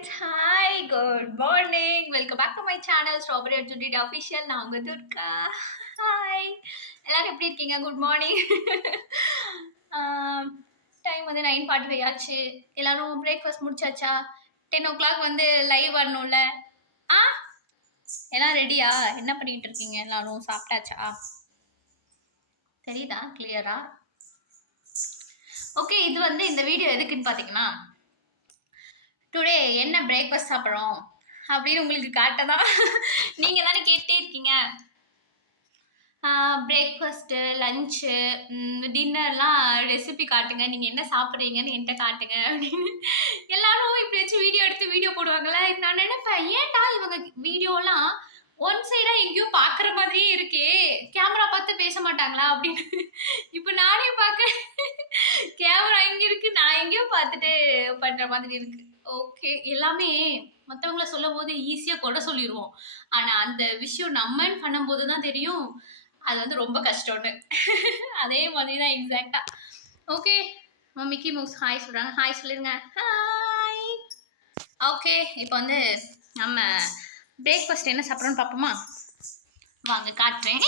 Friends hi good morning welcome back to my channel strawberry அர்ஜுனிட் official நான் உங்கள் Durga. Hi எல்லோரும் எப்படி இருக்கீங்க? குட் மார்னிங் டைம் வந்து நைன் ஃபார்ட்டி ஃபைவ் ஆச்சு. எல்லோரும் பிரேக்ஃபாஸ்ட் முடிச்சாச்சா? டென் ஓ கிளாக் வந்து லைவ் வரணும்ல. ஆ? எல்லாம் ரெடியா என்ன பண்ணிகிட்டு இருக்கீங்க? எல்லோரும் சாப்பிட்டாச்சா? தெரியுதா? கிளியரா ஓகே இது வந்து இந்த வீடியோ எதுக்குன்னு பார்த்தீங்கன்னா டுடே என்ன பிரேக்ஃபாஸ்ட் சாப்பிட்றோம்? அப்படின்னு உங்களுக்கு காட்ட தான் நீங்கள் தானே கேட்டே இருக்கீங்க. பிரேக்ஃபாஸ்ட்டு லஞ்சு டின்னர்லாம் ரெசிபி காட்டுங்க. நீங்கள் என்ன சாப்பிட்றீங்கன்னு என்கிட்ட காட்டுங்க அப்படின்னு. எல்லாரும் இப்படி வச்சு வீடியோ எடுத்து வீடியோ போடுவாங்களே நான் நினைப்பேன் ஏன்டா இவங்க வீடியோலாம் ஒன் சைடாக எங்கேயோ பார்க்குற மாதிரியே இருக்கே. கேமரா பார்த்து பேச மாட்டாங்களா அப்படின்னு. இப்போ நானே பார்க்குறேன் கேமரா இங்கே இருக்கு நான் எங்கேயோ பார்த்துட்டு பண்ணுற மாதிரி இருக்கு. ஓகே எல்லாமே மற்றவங்கள சொல்லும் போது ஈஸியாக கொட சொல்லிடுவோம் ஆனால் அந்த விஷயம் நம்மன்னு பண்ணும்போது தான் தெரியும். அது வந்து ரொம்ப கஷ்டம்னு. அதே மாதிரி தான் எக்ஸாக்டாக ஓகே மிக்கி மவுஸ் ஹாய் சொல்கிறாங்க ஹாய் சொல்லிடுங்க ஹாய் ஓகே இப்போ வந்து நம்ம பிரேக்ஃபாஸ்ட் என்ன சாப்பிட்றோன்னு பார்ப்போமா? வாங்க காட்டுறேன்.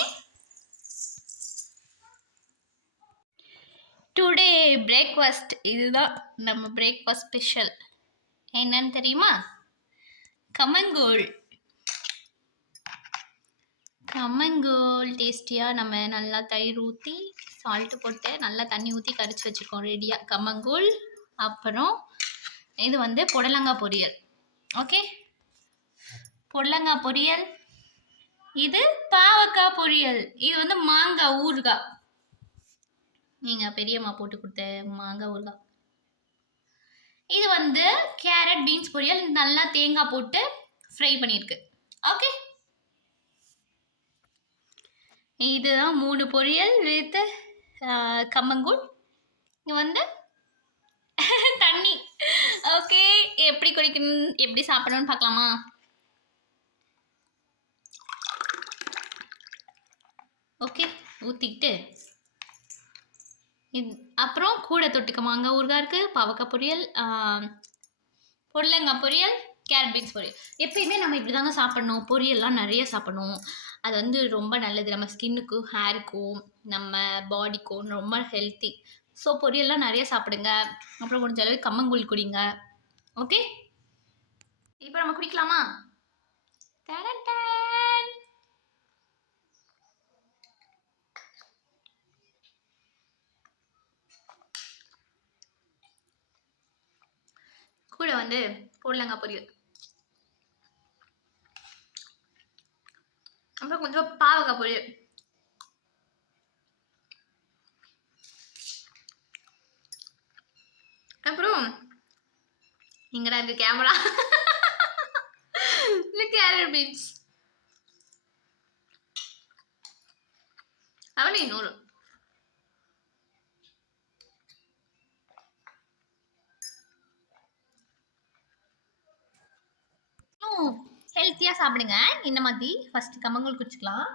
டுடே பிரேக்ஃபாஸ்ட் இதுதான் நம்ம பிரேக்ஃபாஸ்ட் ஸ்பெஷல் என்னன்னு தெரியுமா? கம்மங்கூழ். கம்மங்கூழ் டேஸ்டியாக நம்ம நல்லா தயிர் ஊற்றி சால்ட்டு போட்டு நல்லா தண்ணி ஊற்றி கரைச்சி வச்சுருக்கோம் ரெடியாக கம்மங்கூழ் அப்புறம் இது வந்து புடலங்காய் பொரியல். ஓகே புடலங்காய் பொரியல். இது பாவக்காய் பொரியல். இது வந்து மாங்காய் ஊறுகாய். நீங்கள் பெரியம்மா போட்டு கொடுத்த மாங்காய் ஊறுகாய். இது வந்து கேரட் பீன்ஸ் பொரியல். நல்லா தேங்காய் போட்டு ஃப்ரை பண்ணியிருக்கு. ஓகே இதுதான் மூணு பொரியல் வித் கம்மங்கூழ். இங்கே வந்து தண்ணி. ஓகே எப்படி குடிக்கணும் எப்படி சாப்பிடணும்னு பார்க்கலாமா? ஓகே ஊற்றிக்கிட்டு இது அப்புறம் கூட தொட்டுக்க மாங்காய் ஊறுகாய் இருக்குது பாவக்காய் பொரியல் பொருளங்காய் பொரியல் கேரட் பீன்ஸ் பொரியல். எப்பயுமே நம்ம இப்படி தாங்க சாப்பிட்ணும். பொரியல்லாம் நிறைய சாப்பிடணும். அது வந்து ரொம்ப நல்லது. நம்ம ஸ்கின்னுக்கும் ஹேருக்கும் நம்ம பாடிக்கும் ரொம்ப ஹெல்த்தி ஸோ பொரியல்லாம் நிறைய சாப்பிடுங்க. அப்புறம் முடிஞ்ச அளவு கம்மங்கூழ் குடிங்க. ஓகே இப்போ நம்ம குடிக்கலாமா? டேன் கூட வந்து பொருளங்காய் பொரியல். அப்புறம் கொஞ்சம் பாவக்காய் பொரியல். அப்புறம் இங்கடா இருக்கு கேமரா இல்லை கேரட் பீன்ஸ் அவனே இன்னொரு. ஹெல்த்தியாக சாப்பிடுங்க. இந்த மாதிரி? ஃபஸ்ட்டு கம்மங்கூழ் குடிச்சிக்கலாம்.